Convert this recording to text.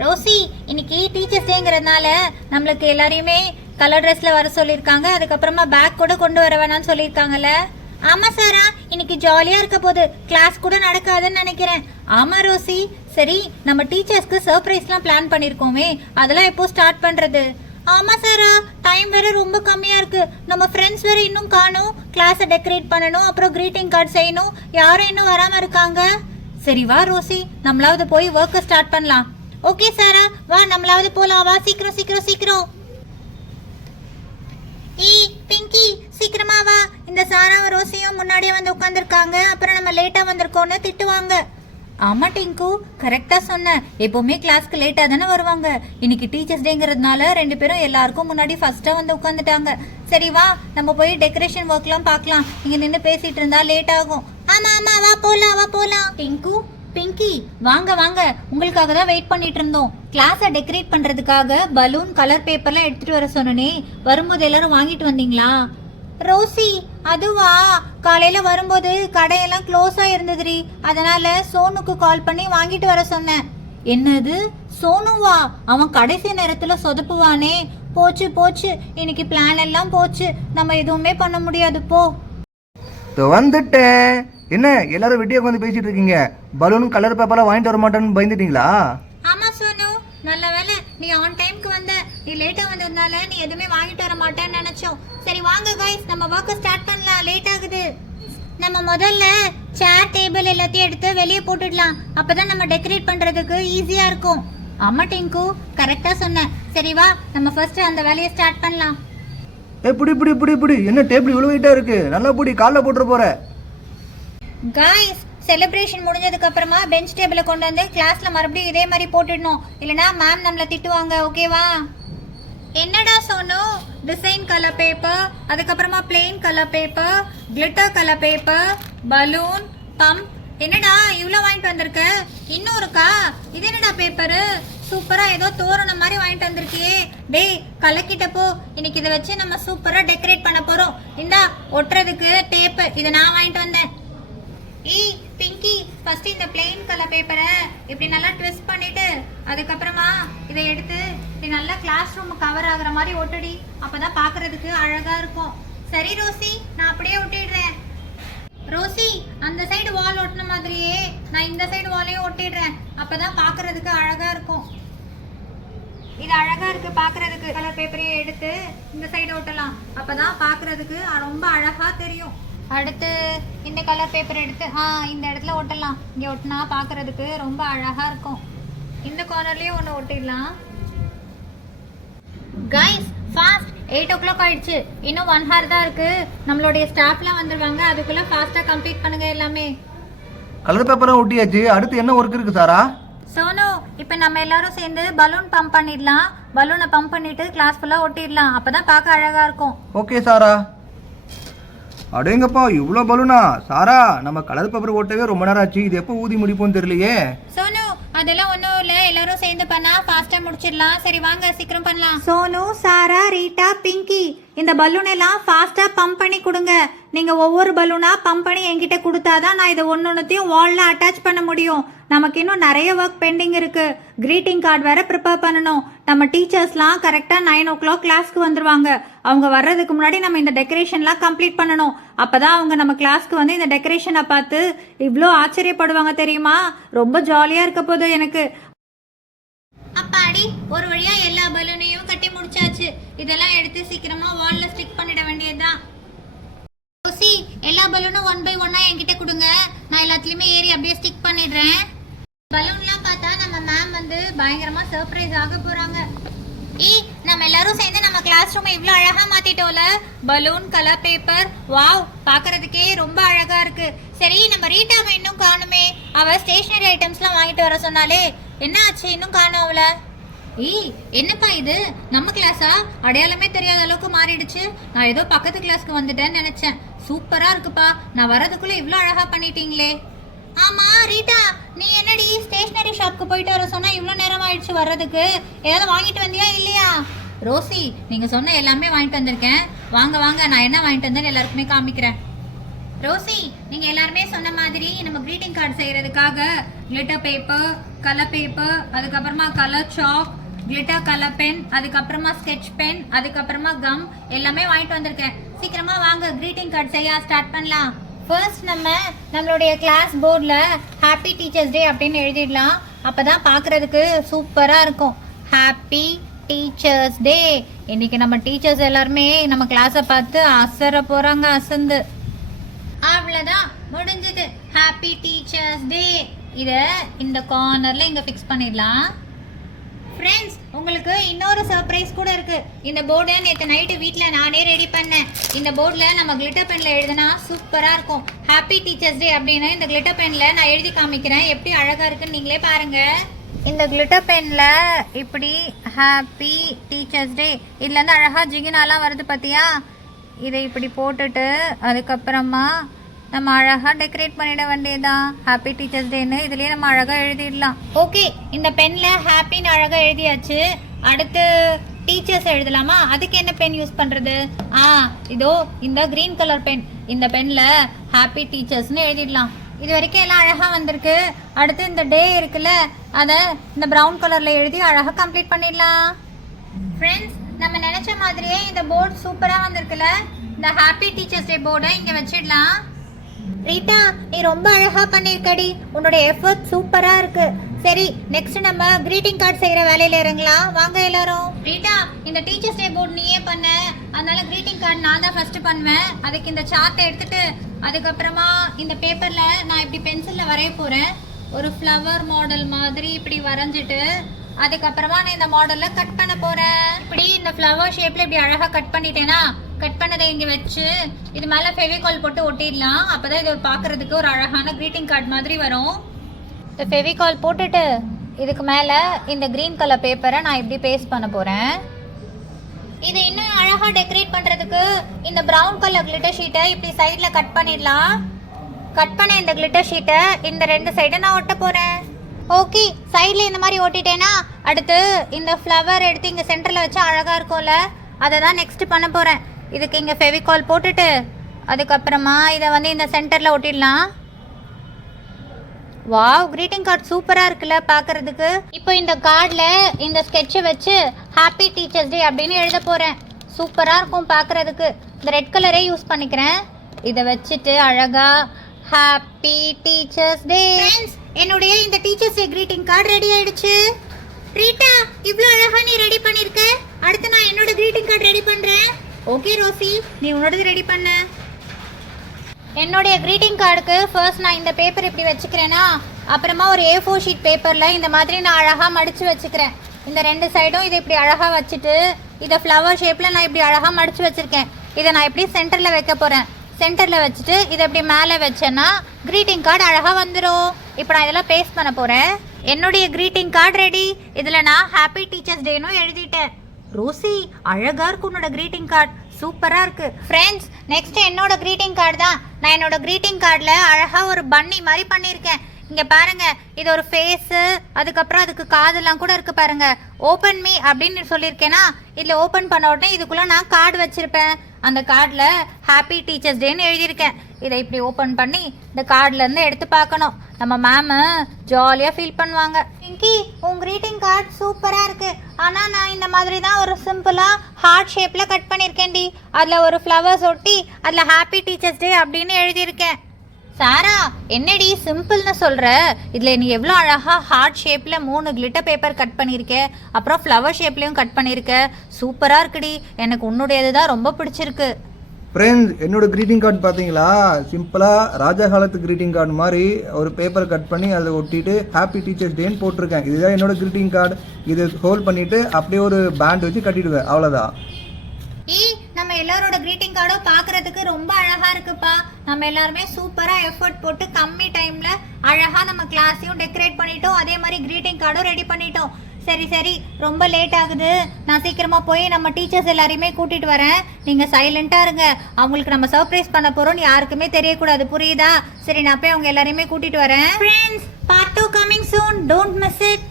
Rousey, இன்னைக்கு teachers டேங்கிறதுனால நம்மளுக்கு எல்லாரையுமே கலர் ட்ரெஸ்ல வர சொல்லியிருக்காங்க. அதுக்கப்புறமா பேக் கூட கொண்டு வர வேணாம்னு சொல்லியிருக்காங்கல்ல. ஆமா சாரா, இன்னைக்கு ஜாலியா இருக்க போது, கிளாஸ் கூட நடக்காதுன்னு நினைக்கிறேன். ஆமா ரோசி, சரி நம்ம டீச்சர்ஸ்க்கு சர்ப்ரைஸ்லாம் பிளான் பண்ணிருக்கோமே, அதெல்லாம் எப்போ ஸ்டார்ட் பண்றது? ஆமா சாரா, டைம் வேற ரொம்ப கம்மியா இருக்கு. நம்ம ஃப்ரெண்ட்ஸ் வேற இன்னும் காணோம். கிளாஸை டெக்கரேட் பண்ணணும், அப்புறம் கிரீட்டிங் கார்டு செய்யணும். யாரும் இன்னும் வராம இருக்காங்க. சரி வா ரோசி, நம்மளாவது போய் ஒர்க்கை ஸ்டார்ட் பண்ணலாம். ஓகே சாரா, வா நம்மளாவது போலாம். வா சீக்கிரம் சீக்கிரம் சீக்கிரம். பிங்கி, சீக்கிரமா வா. இந்த சாராவும் ரோசியும் முன்னாடியே வந்து உட்காந்துருக்காங்க. அப்புறம் நம்ம லேட்டா வந்திருக்கோன்னு திட்டுவாங்க. ஆமா டிங்கு, கரெக்டா சொன்ன. எப்பவுமே கிளாஸ்க்கு லேட்டா தானே வருவாங்க. இன்னைக்கு டீச்சர்ஸ் டேங்கிறதுனால 2 பேரும் எல்லாருக்கும் முன்னாடி ஃபர்ஸ்டா வந்து உட்காந்துட்டாங்க. சரி வா, நம்ம போய் டெக்கரேஷன் ஒர்க்லாம் பார்க்கலாம். இங்க நின்று பேசிட்டு இருந்தா லேட் ஆகும். ஆமா ஆமா, வா போலாம் வா போலாம். டிங்கு, பிங்கி, வாங்க வாங்க, உங்களுக்காக தான் வெயிட் பண்ணிட்டு இருந்தோம். கிளாஸை டெக்கரேட் பண்றதுக்காக பலூன், கலர் பேப்பர்லாம் எடுத்துட்டு வர சொன்னனே, வரும்போது எல்லாரும் வாங்கிட்டு வந்தீங்களா? ரோசி, அதுவா, காலையில வரும்போது கடையெல்லாம் க்ளோஸா இருந்ததுரி, அதனால சோனுக்கு கால் பண்ணி வாங்கிட்டு வர சொன்னேன். என்னது சோனுவா? அவன் கடைசி நேரத்துல சொதப்புவானே. போச்சு போச்சு, இன்னைக்கு பிளான் எல்லாம் போச்சு. நம்ம எதுவுமே பண்ண முடியாது. போ. வந்துட்டேன். என்ன எல்லாரும் வெட்டியா உட்காந்து பேசிட்டு இருக்கீங்க? பலூன், கலர் பேப்பர்லாம் வாங்கிட்டு வர மாட்டேன்னு பயந்துட்டீங்களா? ஆமா சோனு, நல்ல வேலை நீ ஆன் டைம்க்கு வந்த. நீ லேட்டா வந்ததுனால நீ எதுவுமே வாங்கிட்டு வர மாட்டேன்னு நினைச்சோம். சரி வாங்க கைஸ், நம்ம ஒர்க்கை ஸ்டார்ட் பண்ணலாம். லேட் ஆகுது. நம்ம முதல்ல சேர், டேபிள் எல்லாத்தையும் எடுத்து வெளியே போட்டுடலாம். அப்பதான் நம்ம டெக்கரேட் பண்றதுக்கு ஈஸியா இருக்கும். ஆமா டிங்கு, கரெக்டா சொன்ன. சரி வா, நம்ம ஃபர்ஸ்ட் அந்த வேலையை ஸ்டார்ட் பண்ணலாம். புடி புடி புடி புடி, என்ன டேபிள் இவ்வளவு வெயிட்டா இருக்கு? நல்லா புடி, காலைல போட்டுற போற. கைஸ், செலிப்ரேஷன் முடிஞ்சதுக்கு அப்புறமா பெஞ்ச் டேபிளை கொண்டு வந்து கிளாஸ்ல மறுபடியும் இதே மாதிரி போட்டுடணும். இல்லனா மேம் நம்மள திட்டுவாங்க. ஓகேவா? என்னடா சோனு, டிசைன் கலர் பேப்பர், அதுக்கப்புறமா plain colour paper, glitter colour paper, balloon, pump. என்னடா இவ்வளோ வாங்கிட்டு வந்திருக்க? இன்னும் இருக்கா? இது என்னடா பேப்பரு? சூப்பரா ஏதோ தோரணம் மாதிரி வாங்கிட்டு வந்திருக்கியே. டேய் கலக்கிட்டப்போ, இன்னைக்கு இதை வச்சு நம்ம சூப்பரா டெக்கரேட் பண்ண போறோம். இந்தா ஒட்டுறதுக்கு டேப்பு, இதை நான் வாங்கிட்டு வந்தேன். பிங்கி, ஃபர்ஸ்ட் இந்த பிளெயின் கலர் பேப்பரை இப்படி நல்லா ட்விஸ்ட் பண்ணிட்டு, அதுக்கப்புறமா இதை எடுத்து இப்படி நல்லா கிளாஸ் ரூம் கவர் ஆகுற மாதிரி ஒட்டுடி. அப்பதான் பாக்குறதுக்கு அழகா இருக்கும். சரி ரோசி, நான் அப்படியே ஒட்டிடுறேன். ரோசி, அந்த சைடு வால் ஒட்டின மாதிரியே நான் இந்த சைடு வாலையும் ஒட்டிடுறேன். அப்பதான் பாக்குறதுக்கு அழகா இருக்கும். இது அழகா இருக்கு பாக்குறதுக்கு. கலர் பேப்பரையே எடுத்து இந்த சைடு ஒட்டலாம். அப்பதான் பாக்குறதுக்கு ரொம்ப அழகா தெரியும். அடுத்து இந்த கலர் பேப்பர் எடுத்து இந்த இடத்துல ஒட்டலாம். இங்கே ஒட்டினா பார்க்கறதுக்கு ரொம்ப அழகா இருக்கும். இந்த கார்னர்லயே ஒன்று ஒட்டிடலாம். கைஸ், ஃபாஸ்ட், 8 o'clock ஆயிடுச்சு. இன்னும் 1 hour தான் இருக்கு. நம்மளுடைய ஸ்டாஃப்லாம் வந்துருவாங்க. அதுக்குள்ள ஃபாஸ்டா கம்ப்ளீட் பண்ணுங்க எல்லாமே. கலர் பேப்பர்லாம் ஒட்டியாச்சு. அடுத்து என்ன ஒர்க் இருக்கு சாரா? சோனு, இப்போ நம்ம எல்லாரும் சேர்ந்து பலூன் பம்ப் பண்ணிடலாம். பலூனை பம்ப் பண்ணிட்டு கிளாஸ் ஃபுல்லா ஒட்டிடலாம். அப்பதான் பார்க்க அழகா இருக்கும். ஓகே சாரா. அடேங்கப்பா, இவ்வளோ பலூனா? சாரா, நம்ம கலர் பேப்பர் ஓட்டவே ரொம்ப நேரம் ஆச்சு. இது எப்போ ஊதி முடிப்போம்னு தெரியலையே. சோனு, அதெல்லாம் ஒன்றும் இல்லை, எல்லாரும் சேர்ந்து பண்ணா ஃபாஸ்ட்டாக முடிச்சிடலாம். சரி வாங்க சீக்கிரம் பண்ணலாம். சோனு, சாரா, ரீட்டா, பிங்கி, இந்த பலூன் எல்லாம் ஃபாஸ்ட்டாக பம்ப் பண்ணி கொடுங்க. நீங்கள் ஒவ்வொரு பலூனாக பம்ப் பண்ணி என்கிட்ட கொடுத்தாதான் நான் இதை ஒன்னொன்னுத்தையும் வாலில் அட்டாச் பண்ண முடியும். நமக்கு இன்னும் நிறைய ஒர்க் பெண்டிங் இருக்கு. கிரீட்டிங் கார்டு வேற ப்ரிப்பேர் பண்ணணும். நம்ம டீச்சர்ஸ்லாம் கரெக்டாக 9 o'clock கிளாஸ்க்கு வந்துருவாங்க. அவங்க வர்றதுக்கு முன்னாடி நம்ம இந்த டெக்கரேஷன்லாம் கம்ப்ளீட் பண்ணணும். அப்பதான் அவங்க நம்ம கிளாஸ்க்கு வந்து இந்த டெக்கரேஷனை பார்த்து இவ்வளோ ஆச்சரியப்படுவாங்க தெரியுமா? ரொம்ப ஜாலியா இருக்க போது எனக்கு. அப்பாடி, ஒரு வழியா எல்லா பலூனையும் கட்டி முடிச்சாச்சு. இதெல்லாம் எடுத்து சீக்கிரமா வால்ல ஸ்டிக் பண்ணிட வேண்டியதுதான். எல்லா பலூனும் 1 by 1 என்கிட்ட கொடுங்க. நான் எல்லாத்துலயுமே ஏறி அப்படியே ஸ்டிக் பண்ணிடுறேன். பலூன்லாம் பார்த்தா நம்ம மேம் வந்து பயங்கரமா சர்ப்ரைஸ் ஆக போறாங்க. நம்ம எல்லாரும் சேர்ந்து நம்ம கிளாஸ் ரூம் இவ்வளோ அழகா மாத்திட்டோம்ல. பலூன், கலர் பேப்பர், வாவ், பாக்குறதுக்கே ரொம்ப அழகா இருக்கு. சரி, நம்ம ரீட்டாவை இன்னும் காணுமே. அவ ஸ்டேஷனரி ஐட்டம்ஸ்லாம் வாங்கிட்டு வர சொன்னாலே, என்ன ஆச்சு இன்னும் காணோம் அவள? என்னப்பா இது, நம்ம கிளாஸா? அடையாளமே தெரியாத அளவுக்கு மாறிடுச்சு. நான் ஏதோ பக்கத்து கிளாஸ்க்கு வந்துட்டேன்னு நினைச்சேன். சூப்பரா இருக்குப்பா. நான் வரதுக்குள்ள இவ்வளோ அழகா பண்ணிட்டீங்களே. ஆமா ரீட்டா, நீ என்னடி ஸ்டேஷனரி ஷாப்க்கு போயிட்டு வர சொன்னா இவ்வளோ நேரம் ஆயிடுச்சு வர்றதுக்கு? ஏதாவது வாங்கிட்டு வந்தியா இல்லையா? ரோசி, நீங்க சொன்ன எல்லாமே வாங்கிட்டு வந்திருக்கேன். வாங்க வாங்க, நான் என்ன வாங்கிட்டு வந்தேன்னு எல்லாருக்குமே காமிக்கிறேன். ரோசி, நீங்க எல்லாருமே சொன்ன மாதிரி நம்ம கிரீட்டிங் கார்டு செய்யறதுக்காக கிளிட்டர் பேப்பர், கலர் பேப்பர், அதுக்கப்புறமா colour chalk, glitter colour pen, அதுக்கப்புறமா ஸ்கெட்ச் பென், அதுக்கப்புறமா கம் எல்லாமே வாங்கிட்டு வந்திருக்கேன். சீக்கிரமா வாங்க greeting கார்டு செய்ய ஸ்டார்ட் பண்ணலாம். ஃபர்ஸ்ட் நம்மளுடைய கிளாஸ் போர்டில் ஹாப்பி டீச்சர்ஸ் டே அப்படின்னு எழுதிடலாம். அப்போ தான் பார்க்குறதுக்கு சூப்பராக இருக்கும். Happy teachers day. இன்னைக்கு நம்ம டீச்சர்ஸ் எல்லாருமே நம்ம கிளாஸை பார்த்து அசர போகிறாங்க, அசந்து. அவ்வளோதான், முடிஞ்சது. ஹாப்பி டீச்சர்ஸ் டே. இதை இந்த கார்னரில் இங்கே ஃபிக்ஸ் பண்ணிடலாம். ஃப்ரெண்ட்ஸ், உங்களுக்கு இன்னொரு சர்ப்ரைஸ் கூட இருக்கு. இந்த போர்டை நேற்று நைட்டு வீட்டில் நானே ரெடி பண்ணேன். இந்த போர்டில் நம்ம கிளிட்டர் பெனில் எழுதுனா சூப்பராக இருக்கும். ஹாப்பி டீச்சர்ஸ் டே அப்படின்னு இந்த கிளிட்டர் பெனில் நான் எழுதி காமிக்கிறேன். எப்படி அழகாக இருக்குன்னு நீங்களே பாருங்கள். இந்த கிளிட்டர் பெனில் இப்படி ஹாப்பி டீச்சர்ஸ் டே இதுலேருந்து அழகாக ஜிகினாலாம் வருது பார்த்தியா? இதை இப்படி போட்டுட்டு அதுக்கப்புறமா நம்ம அழகாக டெக்கரேட் பண்ணிட வேண்டியதான். ஹாப்பி டீச்சர்ஸ் டேன்னு இதுலேயே நம்ம அழகாக எழுதிடலாம். ஓகே, இந்த பெனில் ஹாப்பின்னு அழகாக எழுதியாச்சு. அடுத்து டீச்சர்ஸ் எழுதலாமா? அதுக்கு என்ன பென் யூஸ் பண்ணுறது? இதோ இந்த க்ரீன் கலர் பென். இந்த பெனில் ஹாப்பி டீச்சர்ஸ்னு எழுதிடலாம். இது வரைக்கும் எல்லாம் அழகாக வந்திருக்கு. அடுத்து இந்த டே இருக்குல்ல, அதை இந்த ப்ரௌன் கலரில் எழுதி அழகாக கம்ப்ளீட் பண்ணிடலாம். ஃப்ரெண்ட்ஸ், நம்ம நினச்ச மாதிரியே இந்த போர்டு சூப்பராக வந்திருக்குல்ல. இந்த ஹாப்பி டீச்சர்ஸ் டே போர்டை இங்கே வச்சிடலாம். ரீட்டா, நீ ரொம்ப அழகா பண்ணிருக்கடி. உன்னோட எஃபர்ட் சூப்பரா இருக்கு. சரி, நெக்ஸ்ட் நம்ம கிரீட்டிங் கார்டு செய்யற வேலையில இறங்கலாம். வாங்க எல்லாரும். ரீட்டா, இந்த டீச்சர்ஸ் டே போர்டு நீயே பண்ண, அதனால கிரீட்டிங் கார்டு நான் தான் ஃபர்ஸ்ட் பண்ணுவேன். அதுக்கு இந்த சார்ட்டை எடுத்துட்டு அதுக்கப்புறமா இந்த பேப்பர்ல நான் இப்படி பென்சில்ல வரைய போறேன். ஒரு ஃப்ளவர் மாடல் மாதிரி இப்படி வரைஞ்சிட்டு அதுக்கப்புறமா நான் இந்த மாடல்ல கட் பண்ண போறேன். இப்படி இந்த ஃப்ளவர் ஷேப்ல இப்படி அழகா கட் பண்ணிட்டேனா, கட் பண்ணதை இங்கே வச்சு இது மேலே ஃபெவிகால் போட்டு ஒட்டிடலாம். அப்போ தான் இது பார்க்குறதுக்கு ஒரு அழகான க்ரீட்டிங் கார்டு மாதிரி வரும். இந்த ஃபெவிகால் போட்டுட்டு இதுக்கு மேலே இந்த க்ரீன் கலர் பேப்பரை நான் இப்படி பேஸ்ட் பண்ண போகிறேன். இது இன்னும் அழகாக டெக்கரேட் பண்ணுறதுக்கு இந்த ப்ரௌன் கலர் கிளிட்டர் ஷீட்டை இப்படி சைடில் கட் பண்ணிடலாம். கட் பண்ண இந்த கிளிட்டர் ஷீட்டை இந்த ரெண்டு சைடை நான் ஒட்ட போகிறேன். ஓகே, சைடில் இந்த மாதிரி ஓட்டிட்டேன்னா அடுத்து இந்த ஃப்ளவர் எடுத்து இங்கே சென்டரில் வச்சா அழகாக இருக்கும்ல, அதை தான் நெக்ஸ்ட் பண்ண போகிறேன். இதுக்கு இங்கே ஃபெவிகால் போட்டுட்டு அதுக்கப்புறமா இதை வந்து இந்த சென்டரில் ஒட்டிடலாம். வாவ், கிரீட்டிங் கார்டு சூப்பராக இருக்குல்ல பார்க்குறதுக்கு. இப்போ இந்த கார்டில் இந்த ஸ்கெட்சை வச்சு ஹாப்பி டீச்சர்ஸ் டே அப்படின்னு எழுத போகிறேன். சூப்பராக இருக்கும் பார்க்குறதுக்கு. இந்த ரெட் கலரே யூஸ் பண்ணிக்கிறேன். இதை வச்சுட்டு அழகாக ஹாப்பி டீச்சர்ஸ் டே. என்னுடைய இந்த teachers day greeting card ready ஆயிடுச்சு. ரீட்டா, இவ்வளோ அழகாக நீ ரெடி பண்ணியிருக்க. அடுத்து நான் என்னோட கிரீட்டிங் கார்டு ரெடி பண்ணுறேன். ஓகே ரோசி, நீ உன்னோடது ரெடி பண்ண. என்னுடைய க்ரீட்டிங் கார்டுக்கு ஃபர்ஸ்ட் நான் இந்த பேப்பர் இப்படி வச்சுக்கிறேன்னா, அப்புறமா ஒரு A4 ஷீட் பேப்பரில் இந்த மாதிரி நான் அழகாக மடித்து வச்சுக்கிறேன். இந்த ரெண்டு சைடும் இதை இப்படி அழகாக வச்சுட்டு இதை ஃப்ளவர் ஷேப்பில் நான் இப்படி அழகாக மடித்து வச்சுருக்கேன். இதை நான் இப்படி சென்டரில் வைக்க போகிறேன். சென்டரில் வச்சுட்டு இதை இப்படி மேலே வச்சேன்னா க்ரீட்டிங் கார்டு அழகாக வந்துடும். இப்போ நான் இதெல்லாம் பேஸ்ட் பண்ண போகிறேன். என்னுடைய க்ரீட்டிங் கார்டு ரெடி. இதில் நான் ஹாப்பி டீச்சர்ஸ் டேனும் எழுதிட்டேன். ரோசி, அழகா இருக்கு உன்னோட கிரீட்டிங் கார்டு, சூப்பரா இருக்கு. ஃப்ரெண்ட்ஸ், நெக்ஸ்ட் என்னோட கிரீட்டிங் கார்டு தான். நான் என்னோட கிரீட்டிங் கார்டில் அழகா ஒரு பன்னி மாதிரி பண்ணியிருக்கேன். இங்கே பாருங்க, இது ஒரு ஃபேஸு, அதுக்கப்புறம் அதுக்கு காதெல்லாம் கூட இருக்கு பாருங்க. ஓப்பன் மீ அப்படின்னு சொல்லியிருக்கேன்னா, இதில் ஓப்பன் பண்ண உடனே இதுக்குள்ளே நான் கார்டு வச்சிருப்பேன். அந்த கார்டில் ஹாப்பி டீச்சர்ஸ் டேன்னு எழுதியிருக்கேன். இதை இப்படி ஓப்பன் பண்ணி இந்த கார்ட்லேருந்து எடுத்து பார்க்கணும். நம்ம மேமு ஜாலியாக ஃபீல் பண்ணுவாங்க. பிங்கி, உன் க்ரீட்டிங் கார்டு சூப்பராக இருக்குது. ஆனால் நான் இந்த மாதிரி தான் ஒரு சிம்பிளாக ஹார்ட் ஷேப்பில் கட் பண்ணியிருக்கேன்டி. அதில் ஒரு ஃப்ளவர்ஸ் ஒட்டி அதில் ஹாப்பி டீச்சர்ஸ் டே அப்படின்னு எழுதியிருக்கேன். சாரா, என்னடி சிம்பிள்னு சொல்கிற? இதில் நீ எவ்வளோ அழகாக ஹார்ட் ஷேப்பில் 3 கிளிட்டர் பேப்பர் கட் பண்ணியிருக்க, அப்புறம் ஃப்ளவர் ஷேப்லேயும் கட் பண்ணியிருக்க. சூப்பராக இருக்குடி. எனக்கு உன்னுடையது தான் ரொம்ப பிடிச்சிருக்கு. ஃப்ரெண்ட்ஸ், என்னோட க்ரீட்டிங் கார்டு பார்த்தீங்களா? சிம்பிளாக ராஜா காலத்து க்ரீட்டிங் கார்டு மாதிரி ஒரு பேப்பர் கட் பண்ணி அதை ஒட்டிட்டு ஹாப்பி டீச்சர்ஸ் டேன்னு போட்டிருக்கேன். இதுதான் என்னோட க்ரீட்டிங் கார்டு. இதை ஹோல்ட் பண்ணிவிட்டு அப்படியே ஒரு பேண்ட் வச்சு கட்டிடுவேன், அவ்வளோதான். நம்ம எல்லாரோட கிரீட்டிங் கார்டும் பார்க்கறதுக்கு ரொம்ப அழகா இருக்குப்பா. நம்ம எல்லாருமே சூப்பரா எஃபர்ட் போட்டு கம்மி டைம்ல அழகா நம்ம கிளாஸையும் டெக்கரேட் பண்ணிட்டோம், அதே மாதிரி கிரீட்டிங் கார்டும் ரெடி பண்ணிட்டோம். சரி, ரொம்ப லேட் ஆகுது. நான் சீக்கிரமா போய் நம்ம டீச்சர்ஸ் எல்லாரையுமே கூட்டிட்டு வரேன். நீங்க சைலண்டா இருங்க. அவங்களுக்கு நம்ம சர்ப்ரைஸ் பண்ண போறோம், யாருக்குமே தெரியக்கூடாது, புரியுதா? சரி, நான் போய் அவங்க எல்லாரையுமே கூட்டிட்டு வரேன். Friends, part 2 coming soon. Don't miss it.